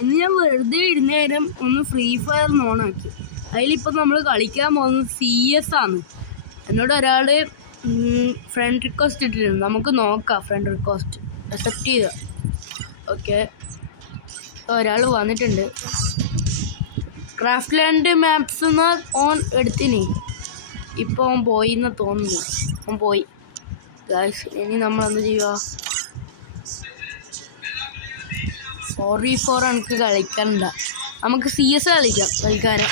ഇന്ന് ഞാൻ വെറുതെ ഇരുന്ന നേരം ഒന്ന് ഫ്രീ ഫയർ ഓണാക്കി. അതിലിപ്പോൾ നമ്മൾ കളിക്കാൻ പോകുന്നത് CS ആണ്. എന്നോട് ഒരാൾ ഫ്രണ്ട് റിക്വസ്റ്റ് ഇട്ടിട്ടുണ്ട്. നമുക്ക് നോക്കാം. ഫ്രണ്ട് റിക്വസ്റ്റ് അക്സെപ്റ്റ് ചെയ്യുക. ഓക്കെ, ഒരാൾ വന്നിട്ടുണ്ട്. ക്രാഫ്റ്റ് ലാൻഡ് മാപ്സ് എന്ന് ഓൺ എടുത്തിനി. ഇപ്പോൾ അവൻ പോയി എന്ന് തോന്നുന്നു. അവൻ പോയി. ഗായ്സ്, ഇനി നമ്മളെന്ത് ചെയ്യുക? 4v4 എനിക്ക് കളിക്കണ്ട. നമുക്ക് CS കളിക്കാം. കളിക്കാരം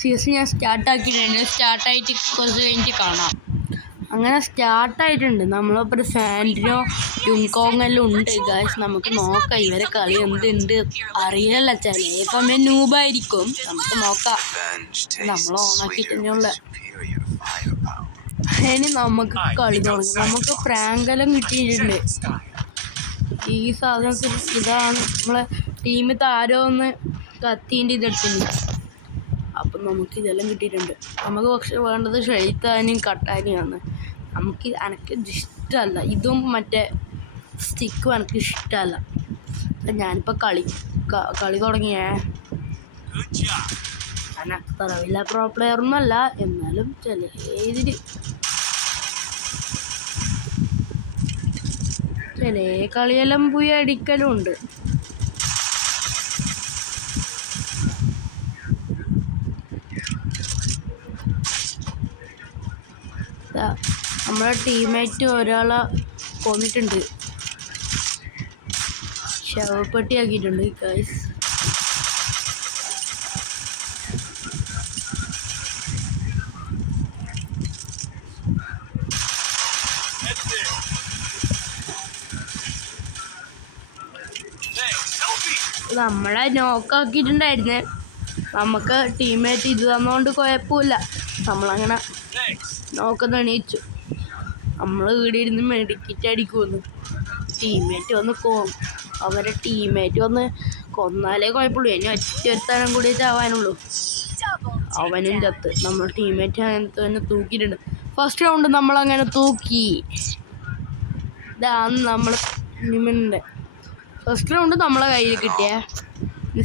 CS ഞാൻ സ്റ്റാർട്ടാക്കിയിട്ടുണ്ട്. സ്റ്റാർട്ടായിട്ട് കുറച്ച് കഴിഞ്ഞിട്ട് കാണാം. അങ്ങനെ സ്റ്റാർട്ടായിട്ടുണ്ട്. നമ്മളിപ്പോൾ സാൻഡിനോ യുങ്കോങ്ങെല്ലാം ഉണ്ട് ഗായ്സ്. നമുക്ക് നോക്കാം ഇവരെ കളി എന്തുണ്ട് അറിയില്ല. ചില സമയം നൂബായിരിക്കും. നമുക്ക് നോക്കാം. നമ്മൾ ഓണാക്കിയിട്ട് തന്നെയുള്ള ഇനി നമുക്ക് കളി തുടങ്ങും. നമുക്ക് പ്രാങ്കെല്ലാം കിട്ടിയിട്ടുണ്ട്. ഈ സാധനത്തിൽ ഇതാണ് നമ്മളെ ടീമിൽ ആരോ ഒന്ന് കത്തീൻ്റെ ഇതെടുത്തില്ല. അപ്പം നമുക്ക് ഇതെല്ലാം കിട്ടിയിട്ടുണ്ട്. നമുക്ക് പക്ഷെ വേണ്ടത് ഷെയ്ത്താനും കട്ടാനുമാണ്. എനിക്ക് ഇഷ്ടമല്ല. ഇതും മറ്റേ സ്റ്റിക്കും എനിക്ക് ഇഷ്ടമല്ല. ഞാനിപ്പോൾ കളി തുടങ്ങിയേ. ഞാൻ അത്ര വലിയ പ്രോ പ്ലെയറൊന്നുമല്ല, എന്നാലും ചില കളിയെല്ലാം പോയി അടിക്കലും ഉണ്ട്. നമ്മളെ ടീമേറ്റ് ഒരാളെ കൊന്നിട്ടുണ്ട്. ശവപ്പെട്ടി ആക്കിയിട്ടുണ്ട് ഗൈസ്. നമ്മളെ നോക്കാക്കിയിട്ടുണ്ടായിരുന്നേ. നമുക്ക് ടീമേറ്റ് ഇത് തന്നുകൊണ്ട് കുഴപ്പമില്ല. നമ്മളങ്ങനെ നോക്കുന്ന എണീച്ചു. നമ്മൾ ഇവിടെ ഇരുന്ന് മെഡിക്കറ്റ് അടിക്കുമെന്ന്. ടീമേറ്റ് വന്ന് അവരെ ടീമേറ്റ് വന്ന് കൊന്നാലേ കുഴപ്പമുള്ളൂ. ഇനി ഒറ്റൊരുത്തരം കൂടി ചാവാനുള്ളൂ. അവനും ചത്ത്. നമ്മൾ ടീമേറ്റ് അങ്ങനത്തെ തന്നെ തൂക്കിയിട്ടുണ്ട്. ഫസ്റ്റ് റൗണ്ട് നമ്മളങ്ങനെ തൂക്കി. ഇതാണ് നമ്മൾ ടീമിൻ്റെ ഫസ്റ്റ് റൗണ്ട് നമ്മളെ കയ്യിൽ കിട്ടിയേ.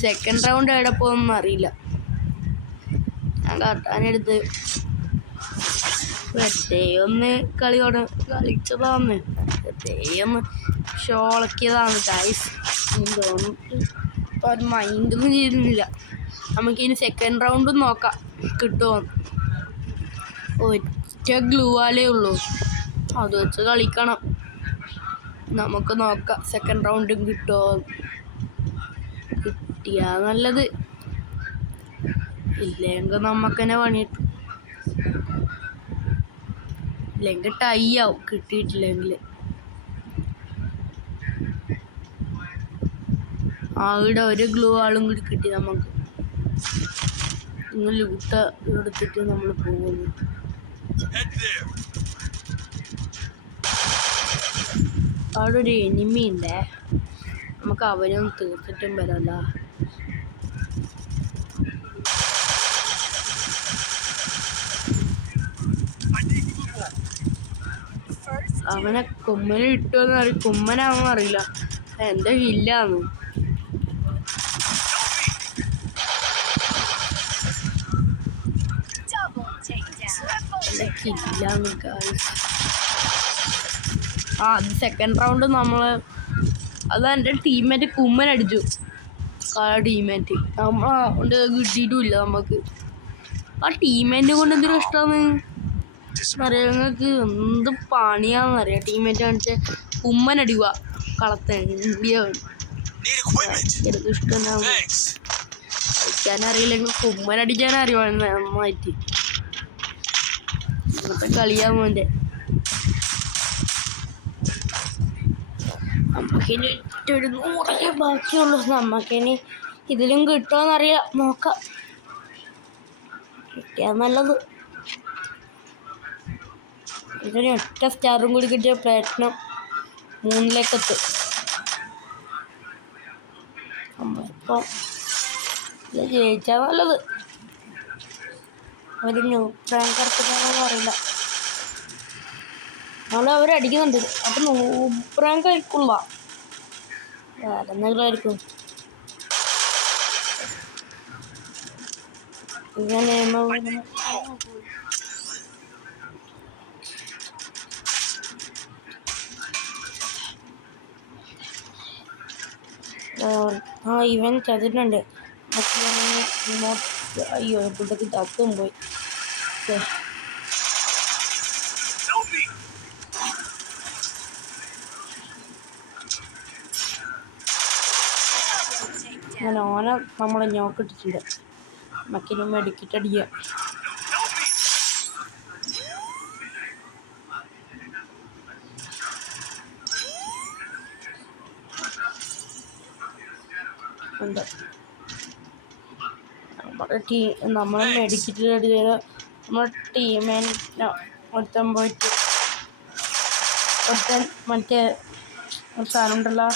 സെക്കൻഡ് റൗണ്ട് എവിടെ പോകുമെന്ന് അറിയില്ല. ഞാൻ കട്ടാനെടുത്ത് വെറുതെ ഒന്ന് കളിച്ചതാന്ന്. വെറുതെ ഒന്ന് ഷോളക്കിയതാണ് ഗൈസ്. തോന്നുന്നു മൈൻഡൊന്നും ചെയ്യുന്നില്ല. നമുക്കിനി സെക്കൻഡ് റൗണ്ടും നോക്കാം കിട്ടുമോ. ഒറ്റ ഗ്ലൂവാലേ ഉള്ളൂ, അത് വെച്ച് കളിക്കണം. നമുക്ക് നോക്കാം സെക്കൻഡ് റൗണ്ടും കിട്ടുമോ. കിട്ടിയാ നല്ലത്, ഇല്ലെങ്കിൽ നമുക്കെന്നെ പണിയിട്ടു. ഇല്ലെങ്കിൽ ടൈ ആവും കിട്ടിയിട്ടില്ലെങ്കിൽ. ഇവിടെ ഒരു ഗ്ലൂ ആളും കൂടി കിട്ടി നമുക്ക്. ഇങ്ങനെ ലൂട്ട എടുത്തിട്ട് നമ്മൾ പോകുന്നു. അവിടെ ഒരു എനിമി ഉണ്ടേ. നമുക്ക് അവനും തീർത്തിട്ടും വരല്ല. അവനെ കുമ്മന് കിട്ടുമെന്ന് അറിയില്ല. കുമ്മനാണെന്ന് അറിയില്ല. എൻ്റെ ഹില്ലാന്ന്. എൻ്റെ ഹില്ലാന്ന് ഗൈസ്. അത് സെക്കൻഡ് റൗണ്ട് അത് എൻ്റെ ടീമേറ്റ് കുമ്മൻ അടിച്ചു. ടീമേറ്റ് നമ്മളെ കിട്ടിയിട്ടുമില്ല നമുക്ക്. ആ ടീമേറ്റ് കൊണ്ട് എന്തൊരു ഇഷ്ടമാണ് അറിയാം. നിങ്ങൾക്ക് എന്ത് പണിയാണെന്നറിയാം. ടീമേറ്റ് കാണിച്ച കുമ്മൻ അടിക്കുക കളത്തെ ഇഷ്ടം. കളിക്കാനറിയില്ലെങ്കിൽ കുമ്മൻ അടിക്കാനറിയാം നന്നായിട്ട്. ഇന്നത്തെ കളിയാകും എൻ്റെ. നമുക്കിനി ഒരു 100 ബാക്കിയുള്ളൂ. നമുക്കിനി ഇതിലും കിട്ടുമോയെന്നറിയാം. നോക്കാം. കിട്ടിയാൽ നല്ലത്. ഇതിന് ഒറ്റ സ്റ്റാറും കൂടി കിട്ടിയ പ്ലാറ്റിനം 3 നമ്മളിപ്പോൾ ഇത് ജയിച്ചാൽ നല്ലത്. ഒരു ന്യൂ റാങ്ക് എടുത്തിട്ടാണെന്ന് അറിയില്ല. നാളെ അവരടിക്കുന്നുണ്ട്. അപ്പം റാങ്ക് ആയിരിക്കില്ല, വേറെ എന്തെങ്കിലും ആയിരിക്കും. ഇങ്ങനെ ഇവൻ ചതിട്ടുണ്ട്. അയ്യോ പുള്ളക്ക് തത്തും പോയി. അങ്ങനെ ഓനെ നമ്മൾ ഞോക്കിട്ടിട്ടുണ്ട്. മക്കിനും മെഡിക്കറ്റ് അടിക്കുക. നമ്മളെ മെഡിക്കറ്റ് അടിച്ചാൽ നമ്മുടെ ടീമിനെ ഒരുത്തൻ പോയിട്ട് ഒരുത്തൻ മറ്റേ സാധനം ഉണ്ടല്ലോ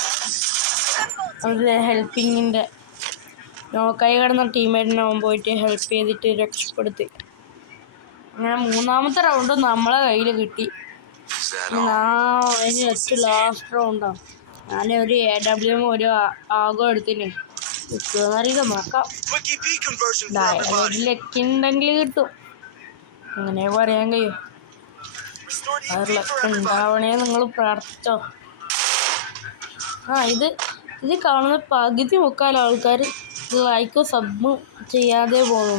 അവരുടെ ഹെൽപ്പിങ്ങിൻ്റെ നോക്കായി കിടന്ന ടീമേറ്റിനെ അവൻ പോയിട്ട് ഹെൽപ്പ് ചെയ്തിട്ട് രക്ഷപ്പെടുത്തി. അങ്ങനെ മൂന്നാമത്തെ റൗണ്ട് നമ്മളെ കയ്യിൽ കിട്ടി. അതിന് ഏറ്റവും ലാസ്റ്റ് റൗണ്ടാണ്. ഞാൻ ഒരു AWM ഒരു ആഗോ എടുത്തിന് കിട്ടുമെന്നറിയില്ല, നോക്കാം. ലക്കുണ്ടെങ്കിൽ കിട്ടും, അങ്ങനെ പറയാൻ കഴിയും. അത് ലക്ക് ഉണ്ടാവണേ നിങ്ങൾ പ്രാർത്ഥിച്ചോ. ഇത് കാണുന്ന പകുതി മുക്കാലും ആൾക്കാർ ലൈക്കും സബും ചെയ്യാതെ പോകുന്നു.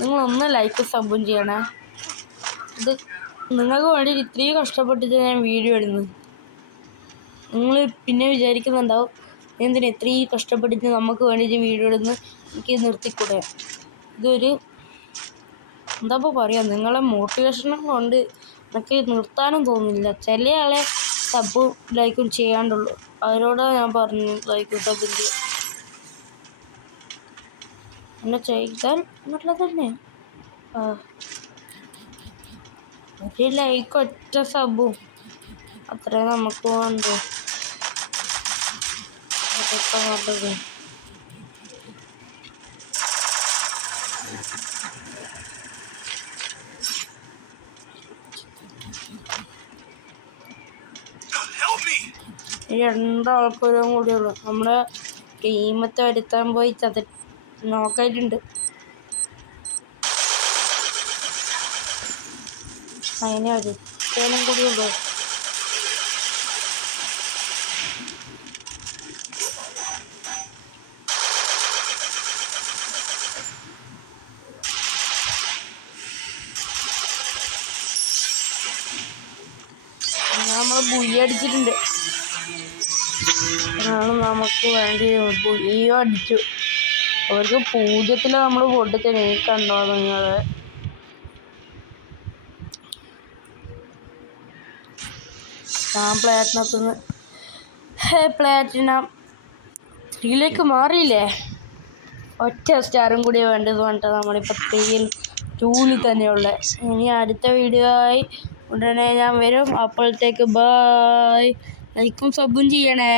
നിങ്ങളൊന്ന് ലൈക്കും സബും ചെയ്യണേ. ഇത് നിങ്ങൾക്ക് വേണ്ടി ഇത്രയും കഷ്ടപ്പെട്ടിട്ട് ഞാൻ വീഡിയോ ഇടുന്നത്. നിങ്ങൾ പിന്നെ വിചാരിക്കുന്നുണ്ടാവും എന്തിനാ ഇത്രയും കഷ്ടപ്പെട്ടിട്ട് നമുക്ക് വേണ്ടിയിട്ട് വീഡിയോ ഇടുന്നു, എനിക്ക് നിർത്തിക്കൂടെ. ഇതൊരു എന്താപ്പോൾ പറയാം, നിങ്ങളെ മോട്ടിവേഷനും കൊണ്ട് എനിക്ക് നിർത്താനും തോന്നുന്നില്ല. ചില ആളെ സബും ലൈക്കും ചെയ്യാണ്ടുള്ളൂ, അവരോടാണ് ഞാൻ പറഞ്ഞു ലൈക്കും സബും ചെയ്യാം. എന്നെ ചെയ്താൽ നല്ലത് തന്നെ. ഒരു ലൈക്ക് ഒറ്റ സബും അത്രേ നമുക്ക് വേണ്ടു. അതൊക്കെ നല്ലത്. രണ്ടാൾക്കാരും കൂടിയുള്ളൂ. നമ്മുടെ ടീമത്തെ വരുത്താൻ പോയി നോക്കായിട്ടുണ്ട്. അതിനെ ഒരുത്തേനും കൂടിയുള്ളൂ. നമ്മൾ ബുയ്യ അടിച്ചിട്ടുണ്ട്. നമുക്ക് വേണ്ടി ബുയ്യ അടിച്ചു. അവർക്ക് പൂജ്യത്തിൽ നമ്മൾ പൊട്ടിച്ചത് കണ്ടോ നിങ്ങൾ. പ്ലാറ്റിനത്തുനിന്ന് പ്ലാറ്റിനം 3ലേക്ക് മാറിയില്ലേ. ഒറ്റ സ്റ്റാറും കൂടി വേണ്ടത് പറഞ്ഞിട്ട് നമ്മളിപ്പോൾ 2ൽ തന്നെയുള്ള. ഇനി അടുത്ത വീഡിയോ ആയി ഉടനെ ഞാൻ വരും. അപ്പോഴത്തേക്ക് ബായ്. ലൈക്കും സബും ചെയ്യണേ.